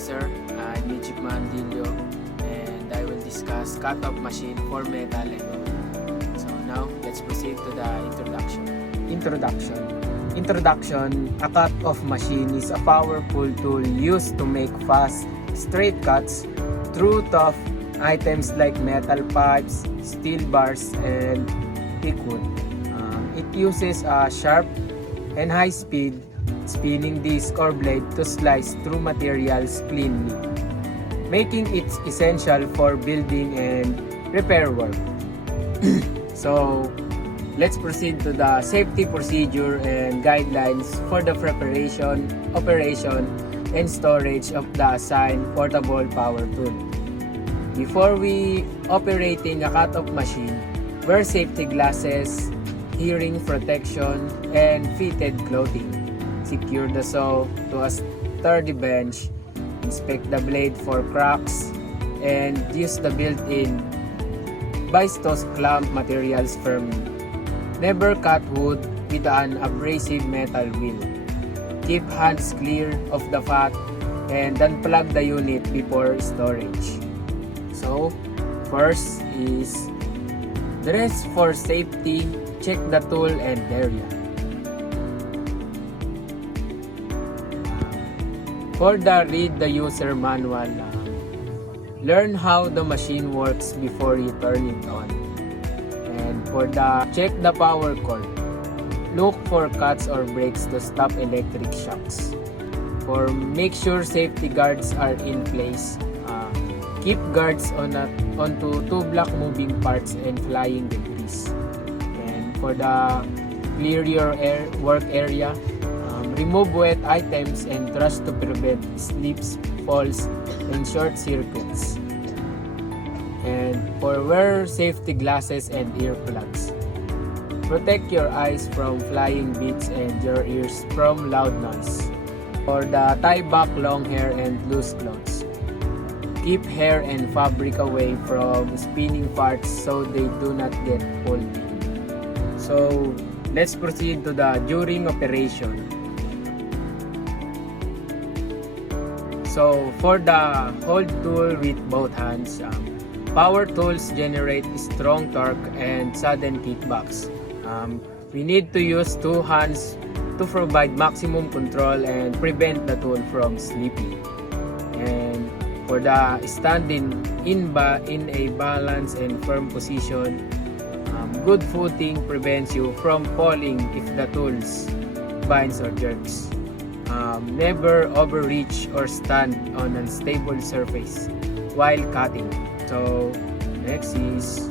sir. I'm Mijip Mandillo and I will discuss cut-off machine for metal and wood. So now, let's proceed to the introduction. Introduction. A cut-off machine is a powerful tool used to make fast, straight cuts through tough items like metal pipes, steel bars, and thick wood. It uses a sharp and high-speed spinning disc or blade to slice through materials cleanly, making it essential for building and repair work. So, let's proceed to the safety procedure and guidelines for the preparation, operation, and storage of the assigned portable power tool. Before we operating a cut-off machine, wear safety glasses, hearing protection, and fitted clothing. Secure the saw to a sturdy bench, inspect the blade for cracks, and use the built-in Bistos clamp materials firmly. Never cut wood with an abrasive metal wheel. Keep hands clear of the fat and unplug the unit before storage. So, first is dress for safety. Check the tool and area. For the read the user manual, learn how the machine works before you turn it on. And for the check the power cord, look for cuts or breaks to stop electric shocks. For make sure safety guards are in place, keep guards onto two block moving parts and flying debris. And for the clear your work area, remove wet items and trash to prevent slips, falls, and short circuits. And for wear safety glasses and earplugs. Protect your eyes from flying bits and your ears from loud noise. For the tie back long hair and loose clothes. Keep hair and fabric away from spinning parts so they do not get pulled in. So, let's proceed to the during operation. So, for the hold tool with both hands, power tools generate strong torque and sudden kickbacks. We need to use two hands to provide maximum control and prevent the tool from slipping. And for the standing in a balanced and firm position, good footing prevents you from falling if the tools binds or jerks. Never overreach or stand on an unstable surface while cutting. So next is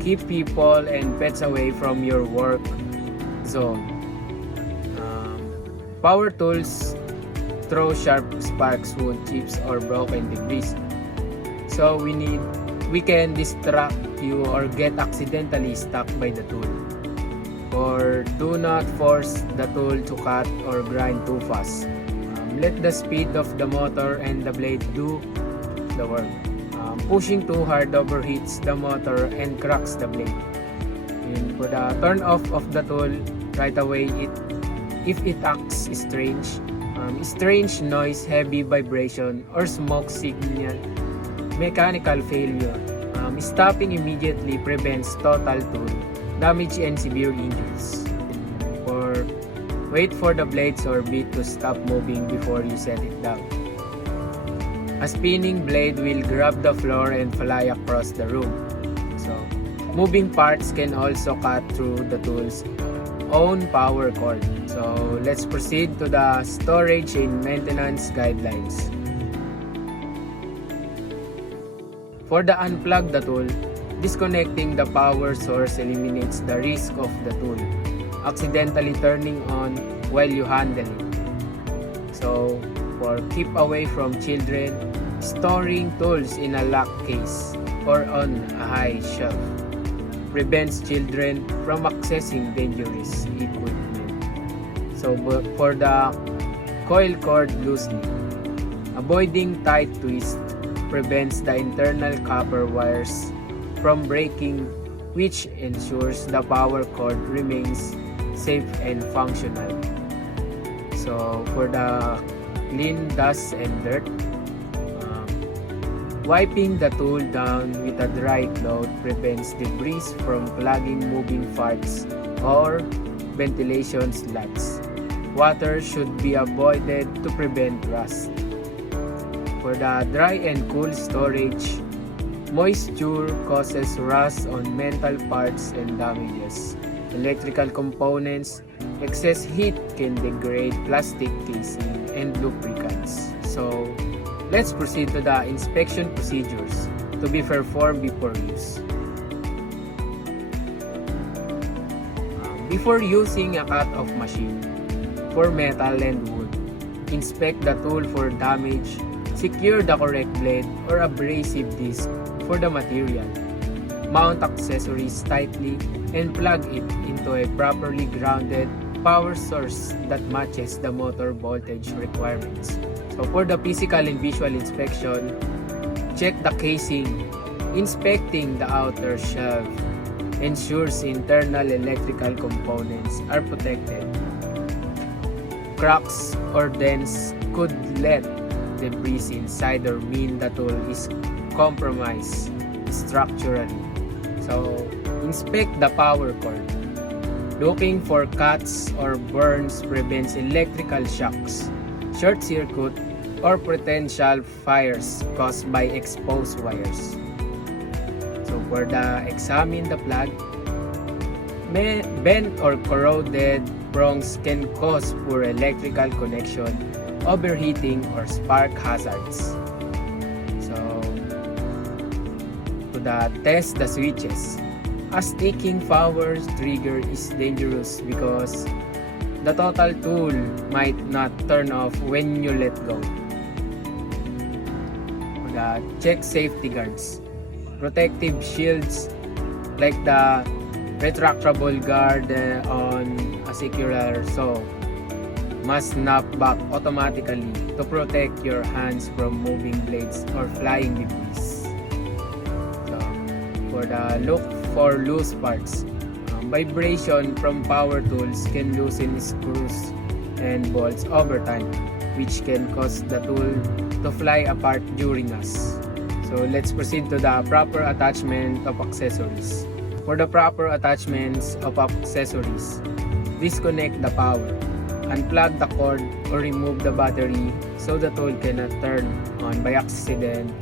keep people and pets away from your work zone. Power tools throw sharp sparks, wood chips, or broken debris. So we can distract you or get accidentally stuck by the tool. Or do not force the tool to cut or grind too fast. Let the speed of the motor and the blade do the work. Pushing too hard overheats the motor and cracks the blade. And for the turn off of the tool right away, if it acts strange noise, heavy vibration, or smoke signal mechanical failure, stopping immediately prevents total tool damage and severe injuries. Or wait for the blades or bit to stop moving before you set it down. A spinning blade will grab the floor and fly across the room. So, moving parts can also cut through the tool's own power cord. So, let's proceed to the storage and maintenance guidelines. For the unplug the tool, disconnecting the power source eliminates the risk of the tool accidentally turning on while you handle it. So, for keep away from children, storing tools in a locked case or on a high shelf prevents children from accessing dangerous equipment. So, for the coil cord loosening, avoiding tight twist prevents the internal copper wires from breaking, which ensures the power cord remains safe and functional. So for the clean dust and dirt, Wiping the tool down with a dry cloth prevents debris from clogging moving parts or ventilation slats. Water should be avoided to prevent rust. For the dry and cool storage, moisture causes rust on metal parts and damages electrical components. Excess heat can degrade plastic casing and lubricants. So, let's proceed to the inspection procedures to be performed before use. Before using a cut-off machine for metal and wood, inspect the tool for damage, secure the correct blade or abrasive disc for the material, mount accessories tightly, and plug it into a properly grounded power source that matches the motor voltage requirements. So for the physical and visual inspection, check the casing. Inspecting the outer shelf ensures internal electrical components are protected. Cracks or dents could let debris inside or mean the tool is compromised structurally. So, inspect the power cord. Looking for cuts or burns prevents electrical shocks, short circuit, or potential fires caused by exposed wires. So, for the examine the plug, bent or corroded prongs can cause poor electrical connection, overheating, or spark hazards. So, to test the switches. A sticking power trigger is dangerous because the total tool might not turn off when you let go. Check safety guards. Protective shields like the retractable guard on a secular saw must snap back automatically to protect your hands from moving blades or flying debris. So, for the look for loose parts, vibration from power tools can loosen screws and bolts over time, which can cause the tool to fly apart during use. So let's proceed to the proper attachment of accessories. For the proper attachments of accessories, disconnect the power, unplug the cord or remove the battery so the tool cannot turn on by accident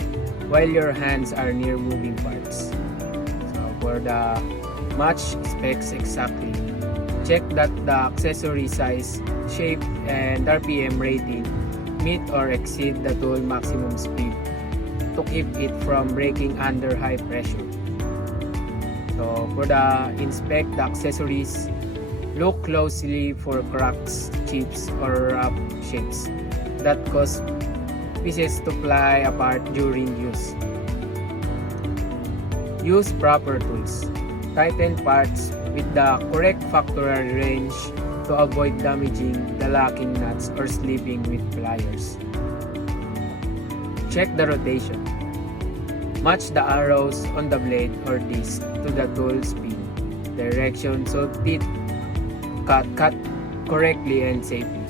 while your hands are near moving parts. So for the match specs exactly, check that the accessory size, shape, and RPM rating meet or exceed the tool maximum speed to keep it from breaking under high pressure. So for the inspect the accessories, look closely for cracks, chips, or rough shapes that cause pieces to fly apart during use. Use proper tools. Tighten parts with the correct factory range to avoid damaging the locking nuts or slipping with pliers. Check the rotation. Match the arrows on the blade or disc to the tool speed direction so teeth cut correctly and safely.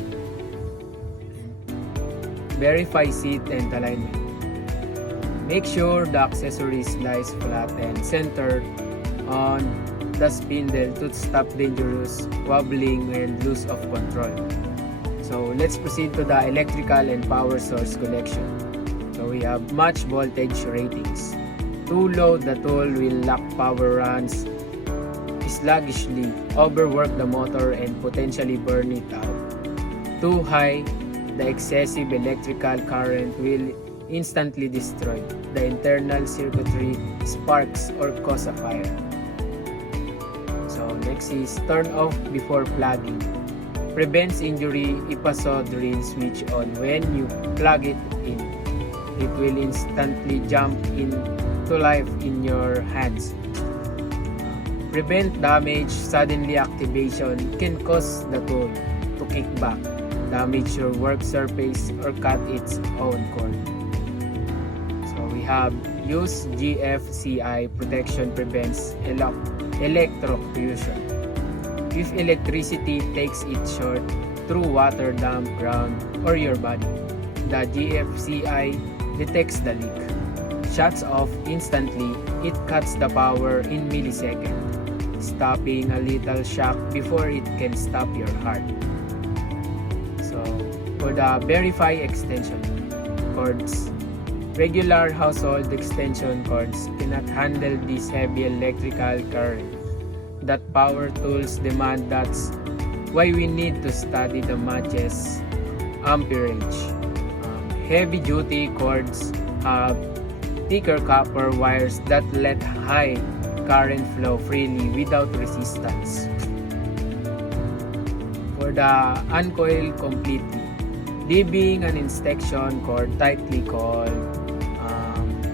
Verify seat and alignment. Make sure the accessories lies flat and centered on the spindle to stop dangerous wobbling and loss of control. So let's proceed to the electrical and power source connection. So we have match voltage ratings. Too low, the tool will lack power, runs sluggishly, overwork the motor, and potentially burn it out. Too high, the excessive electrical current will instantly destroy the internal circuitry, sparks, or cause a fire. So next is turn off before plugging. Prevents injury if a saw drill switch on when you plug it in. It will instantly jump into life in your hands. Prevent damage. Suddenly activation can cause the tool to kick back, damage your work surface, or cut its own cord. So we have use GFCI protection prevents electrocution. If electricity takes it short through water, damp ground, or your body, the GFCI detects the leak, shuts off instantly, it cuts the power in milliseconds, stopping a little shock before it can stop your heart. So, for the Verify extension cords, regular household extension cords cannot handle this heavy electrical current that power tools demand. That's why we need to study the matches amperage. Heavy duty cords have thicker copper wires that let high current flow freely without resistance. For the uncoil completely, leaving an extension cord tightly coiled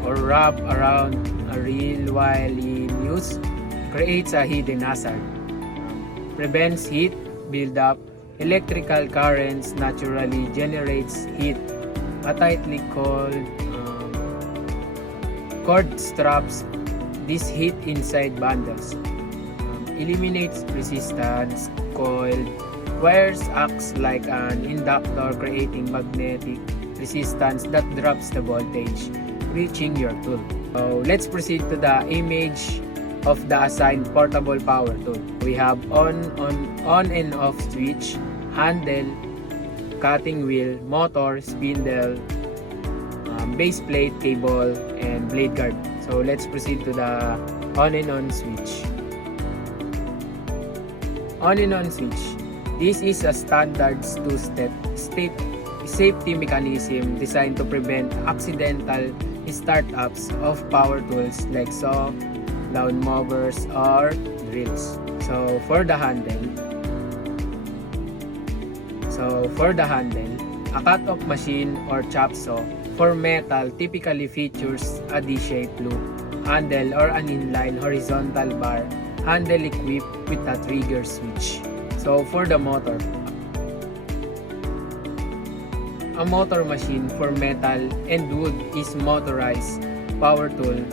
or wrapped around a reel while in use creates a hidden hazard. Prevents heat buildup. Electrical currents naturally generates heat. A tightly coiled cord straps this heat inside bundles. Eliminates resistance. Coiled wires acts like an inductor, creating magnetic resistance that drops the voltage reaching your tool. So let's proceed to the image of the assigned portable power tool. We have on and off switch, handle, cutting wheel, motor, spindle, base plate, cable, and blade guard. So let's proceed to the on and on switch. On and on switch. This is a standard two-step safety mechanism designed to prevent accidental startups of power tools like saw, lawn mowers, or drills. So for the handle, a cut-off machine or chop saw for metal typically features a D-shaped loop handle or an inline horizontal bar handle equipped with a trigger switch. So for the motor, a motor machine for metal and wood is motorized power tool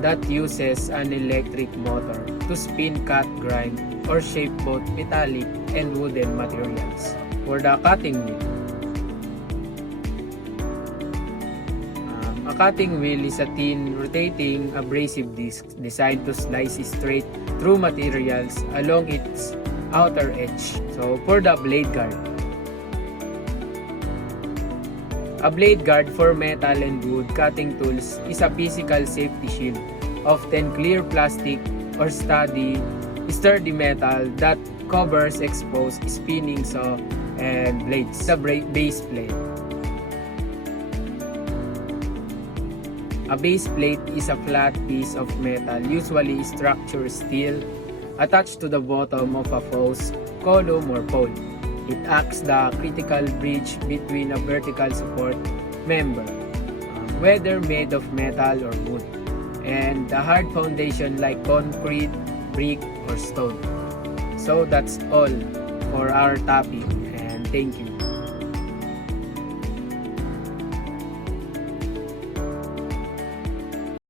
that uses an electric motor to spin, cut, grind, or shape both metallic and wooden materials. For the cutting wheel, a cutting wheel is a thin, rotating, abrasive disc designed to slice straight through materials along its outer edge. So for the blade guard, a blade guard for metal and wood cutting tools is a physical safety shield, often clear plastic or sturdy metal that covers exposed spinning saw and blades. The base plate. A base plate is a flat piece of metal, usually structured steel, attached to the bottom of a post, column, or pole. It acts the critical bridge between a vertical support member, whether made of metal or wood, and a hard foundation like concrete, brick, or stone. So that's all for our topic, and thank you.